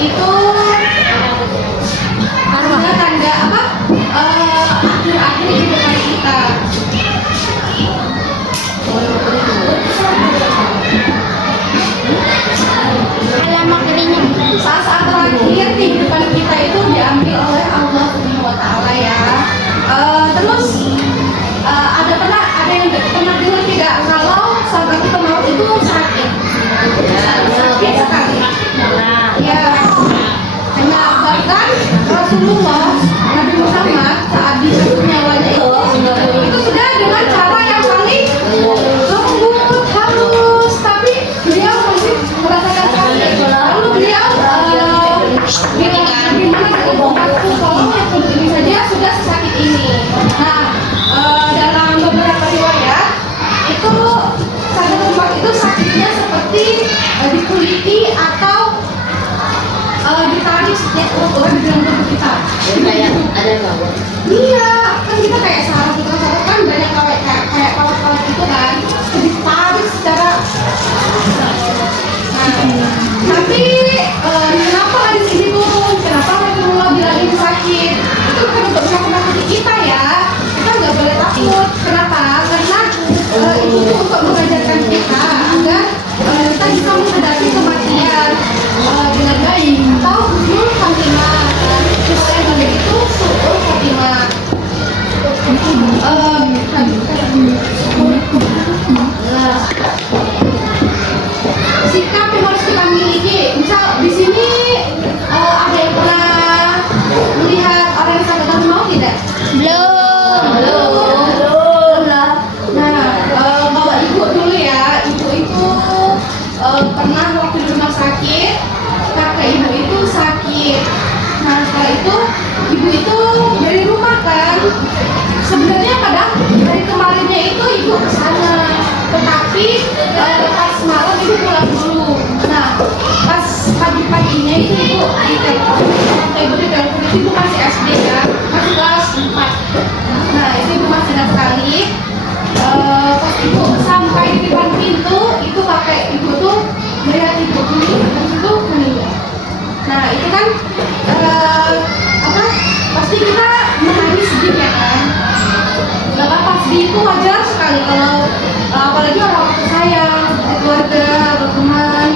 itu tanda apa? Akhir-akhir kehidupan kita. Alamak dirinya. Saat-saat terakhir kehidupan kita itu diambil oleh Allah Subhanahu wa Ta'ala ya. Terus ada yang pernah dengar tidak kalau saat penaut itu sakit? Sakit sekali. Ya. Nah, bahkan Rasulullah Nabi Muhammad saat dicabut nyawanya itu sudah dengan cara yang paling lembut, halus, tapi beliau masih merasakan sakit. Lalu beliau gimana obatku kalau yang ini saja sudah sesakit ini. Nah, dalam beberapa riwayat itu sakit tempat itu sakitnya seperti dikuliti atau ditarik setiap orang di dalam tubuh kita. Kayak ada kawat. Iya, kan kita kayak saraf gitu, saraf kan banyak kayak kawat-kawat itu kan, ditarik secara. Nah, tapi kenapa hadis ini turun? Kenapa Rasulullah bilang ini sakit? Itu kan untuk menakut-nakuti kita ya. Kita nggak boleh takut. Kenapa? Karena itu untuk mengajarkan kita agar kita bisa menghadapi kematian dengan baik atau husnul khatimah. Supaya baik itu su'ul khatimah. Sikap yang harus kita miliki. Misal di sini ada yang pernah melihat orang yang sakit hati mau tidak? Belum. Nah, kalau ibu dulu ya, ibu itu pernah waktu di rumah sakit, kakak ibu itu sakit. Nah, setelah itu ibu itu dari rumah kan. Sebenarnya pada hari kemarinnya itu ibu ke sana, tetapi pas malam ibu pulang dulu. Nah, pas pagi-paginya itu ibu di telepon, ibu di telepon itu ibu masih SD ya, masih kelas 4. Nah, itu ibu masih ingat sekali. Pas ibu sampai di depan pintu, itu kakek ibu tuh melihat ibu ini, terus itu meninggal. Nah, itu kan pasti kita menangis sedih ya kan. Gak apa-apa, sedih itu wajar sekali kalau apalagi orang-orang tersayang, keluarga, teman.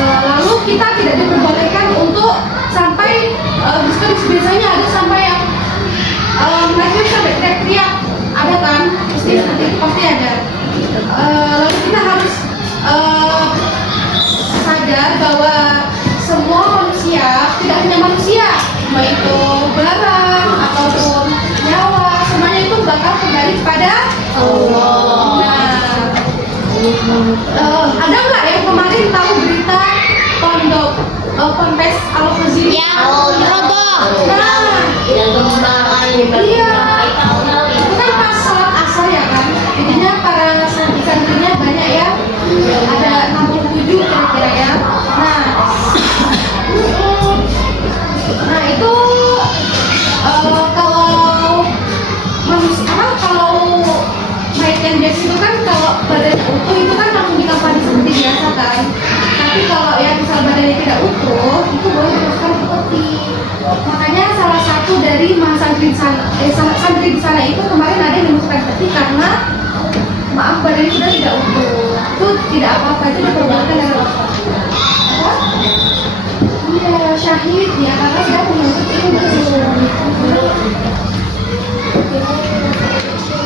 Lalu kita tidak diperbolehkan untuk sampai biasanya ada sampai yang mereka sampai teriak-teriak, ada kan? Pasti seperti itu pasti ada. Lalu kita harus sadar bahwa semua manusia, tidak hanya manusia, baik itu barang ataupun nyawa, semuanya itu bakal kembali kepada Allah. Nah, ada nggak yang kemarin tahu berita pondok Ponpes Al-Khazim? Ya, roboh. Nah, iya, itu kan pas sholat asar ya kan, jadinya para santri-santrinya banyak ya, ada 67 kira-kira ya. Nah itu kalau manusia, kalau mayat yang biasa itu kan kalau badannya utuh itu kan langsung dikafani seperti biasa kan. Tapi kalau yang misal badannya tidak utuh itu boleh diteruskan ke peti. Makanya salah satu dari santri di sana itu kemarin ada yang memasukkan peti karena maaf badannya sudah tidak utuh. Itu tidak apa-apa, itu diperbolehkan dari Allah. Iya, syahid ya, karena sudah menuntut ilmu.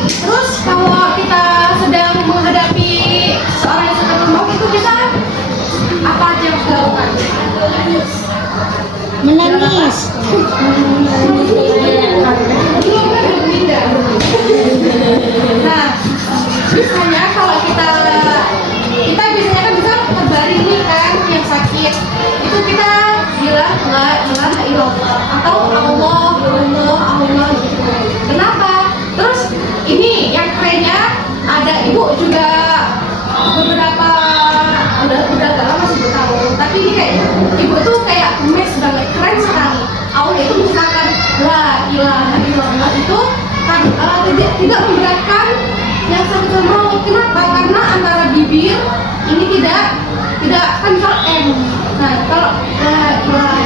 Terus kalau kita sedang menghadapi seorang yang sedang maut itu kita apa aja yang harus dilakukan? Menangis. Nah, biasanya kalau kita biasanya kan bisa terbaring nih kan yang sakit, itu kita bilang la ilaha illallah atau Allah gitu. Kenapa? Terus ini yang kerennya ada ibu juga beberapa udah gak lama sih tahu, tapi ini kayak ibu tuh kayak mes banget, keren sekali. Allah itu misalkan la ilaha illallah itu kan tidak memberatkan yang sakit maut. Kenapa? Karena antara bibir ini tidak kental M. Nah, kalau la ilaha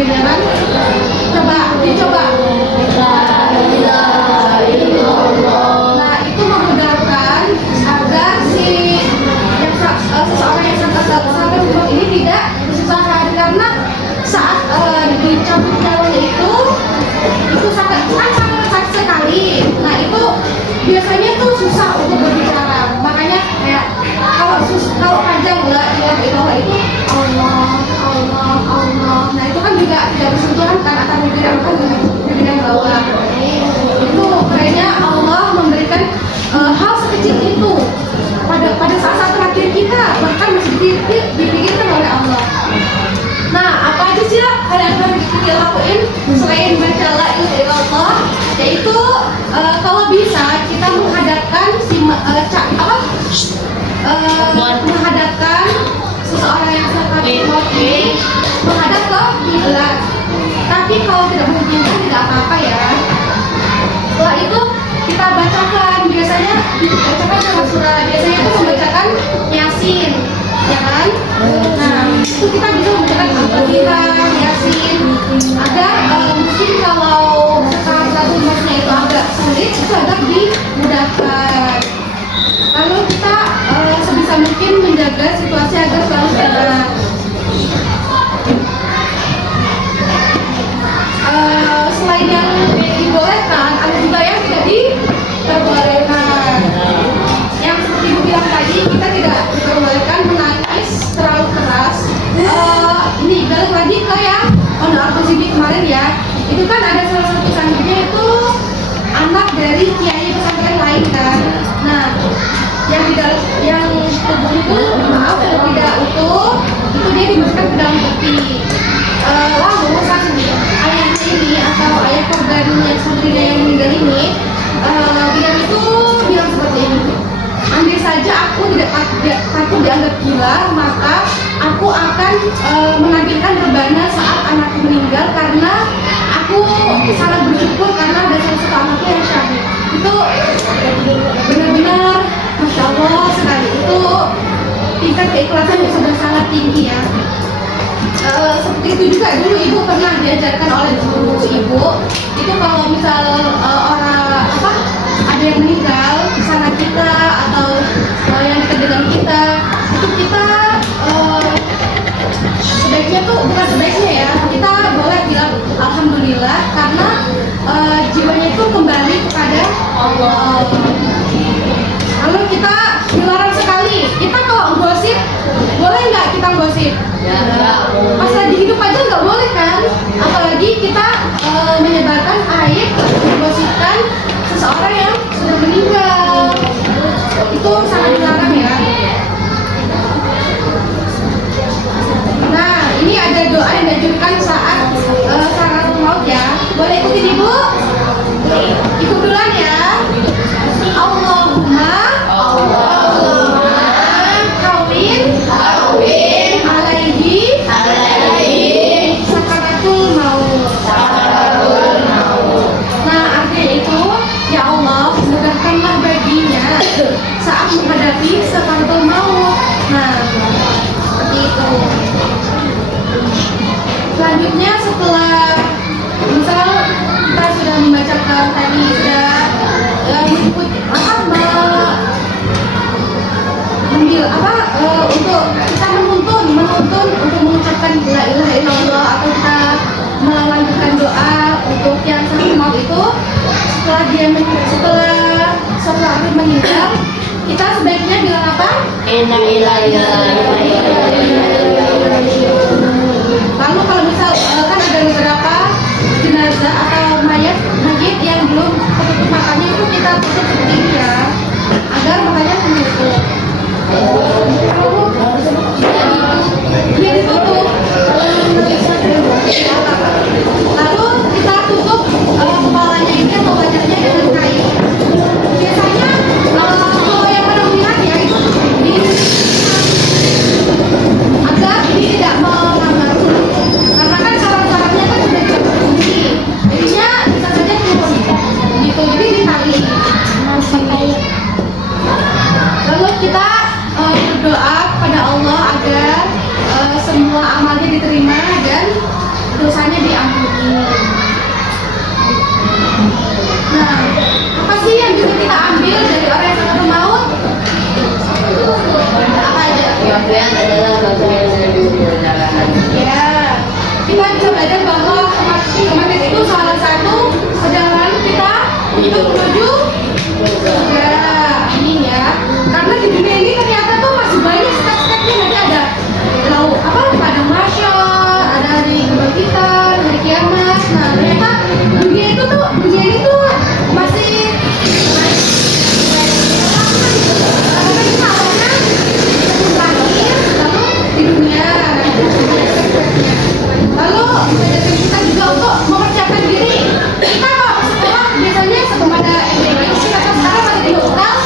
takbirnya kan? Coba dicoba. Nah, itu memudahkan agar seseorang yang sampai membuat ini tidak kesusahan karena saat dicabut nyawanya itu sangat sekali. Nah, itu biasanya tuh susah untuk berbicara. Makanya kayak kalau panjang la ilaha illallah itu Allah. Nah, itu kan juga tidak bersentuhan kan akan membedakan dengan bawah. Itu kayaknya Allah memberikan hal sekecil itu pada saat terakhir kita, bahkan masih dipikirkan oleh Allah. Nah, apa aja sih hal yang harus kita lakuin selain baca la ilaha illallah? Yaitu kalau bisa kita menghadapkan menghadapkan seseorang yang sangat mati menghadap ke kiblat. Tapi kalau tidak memungkinkan tidak apa-apa ya. Setelah itu kita bacakan, biasanya dibacakan surah. Biasanya itu membacakan Yasin, ya kan? Nah, itu kita bisa membacakan Al-Fatihah, Yasin. Agar mungkin kalau satu masnya itu agak sulit, itu agak dimudahkan. Lalu kita sebisa mungkin menjaga situasi agar selalu tenang. Selain yang dibolehkan, ada juga yang tidak diperbolehkan. Yang seperti ibu bilang tadi, kita tidak diperbolehkan menangis terlalu keras. Ini balik lagi ke yang Pondok Sibi kemarin ya. Itu kan ada salah satu santrinya itu anak dari kiai pesantren lain kan. Nah, yang tubuh itu maaf kalau tidak utuh, itu dia dimasukkan ke dalam peti. Lalu sang ayahnya ini atau ayah korban yang santrinya yang meninggal ini, bilang itu bilang seperti ini. Andai saja aku tidak takut dianggap gila, maka aku akan menampilkan rebana saat anakku meninggal karena aku sangat bersyukur karena ada salah satu anakku yang syahid. Itu benar-benar Masya Allah sekali. Itu tingkat keikhlasan yang sudah sangat tinggi ya. Seperti itu juga dulu ibu pernah diajarkan oleh guru ibu. Itu kalau misal ada yang meninggal sanak kita atau yang dekat dengan kita, itu kita sebaiknya tuh bukan sebaiknya ya, kita boleh bilang alhamdulillah karena jiwanya itu kembali kepada Allah. Lalu kita dilarang sekali. Kita kalau gosip, boleh nggak kita gosip? Pas lagi hidup aja nggak boleh kan? Apalagi kita menyebarkan aib, menggosipkan seseorang yang sudah meninggal. Itu sangat dilarang ya. Nah, ini ada doa yang diajarkan saat sakaratul maut ya. Boleh ikutin ibu? Ikut duluan ya. Allahumma kawin alaihi sakaratul maut. Nah, artinya itu ya Allah, mudahkanlah baginya saat menghadapi sakaratul maut. Nah, seperti itu. Selanjutnya setelah misal kita sudah membacakan tadi sudah untuk kita menuntun untuk mengucapkan la ilaha illallah atau kita melanjutkan doa untuk yang sakit maut itu setelah seorang meninggal, kita sebaiknya bilang apa? Lalu kalau misal kan ada beberapa jenazah atau mayat yang belum tertutup matanya, itu kita tutup seperti ini ya, agar matanya menutup. Ini ditutup. Lalu kita tutup kepalanya ini atau wajahnya dengan kain. Biasanya kalau yang mendominan ya itu di agar ini tidak menghambat. Karena kan saraf-sarafnya kan sudah terkunci, jadinya bisa saja turun gitu. Jadi ditali. Lalu kita berdoa kepada Allah agar semua amalnya diterima dan dosanya diampuni. Nah, apa sih yang bisa kita ambil dari orang yang sakaratul maut? Apa aja? Kematian adalah dosa yang lebih berbeda. Ya, kita bisa belajar bahwa kematian itu salah satu perjalanan kita untuk menuju surga. Amin ya. Karena di dunia ini ternyata tuh masih banyak step-stepnya, nanti ada lalu apa padang mahsyar, ada hari kebangkitan, hari kiamat. Nah, ternyata dunia itu tuh dunia ini tuh masih karena kita awalnya lahir lalu di dunia. Lalu menjadikan kita juga untuk mempersiapkan diri. Kita kalau sekolah biasanya sebelum ada MBA, kita kan sekarang masih di hotel.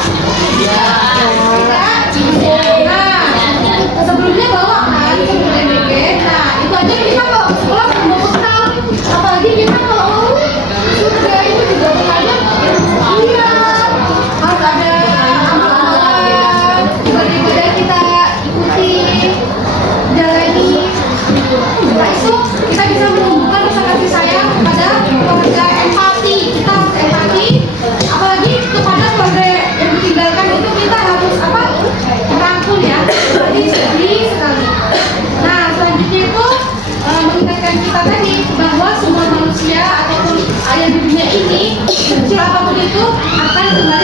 Nah, sebelumnya bawa kan sebelum MBA. Nah, itu aja kita kalau sekolah sebelum hotel. Apalagi kita kalau surga itu juga banyak. Iya, harus ada amalan, ibadah kita ikuti, jalani. Setelah itu kita bisa menumbuhkan rasa kasih sayang kepada keluarga, empati. Kita harus empati, apalagi kepada keluarga yang ditinggalkan itu kita harus apa? Merangkul ya. Jadi sedih sekali. Nah, selanjutnya itu mengingatkan kita tadi bahwa semua manusia ataupun ada di dunia ini, kecil apapun itu akan kembali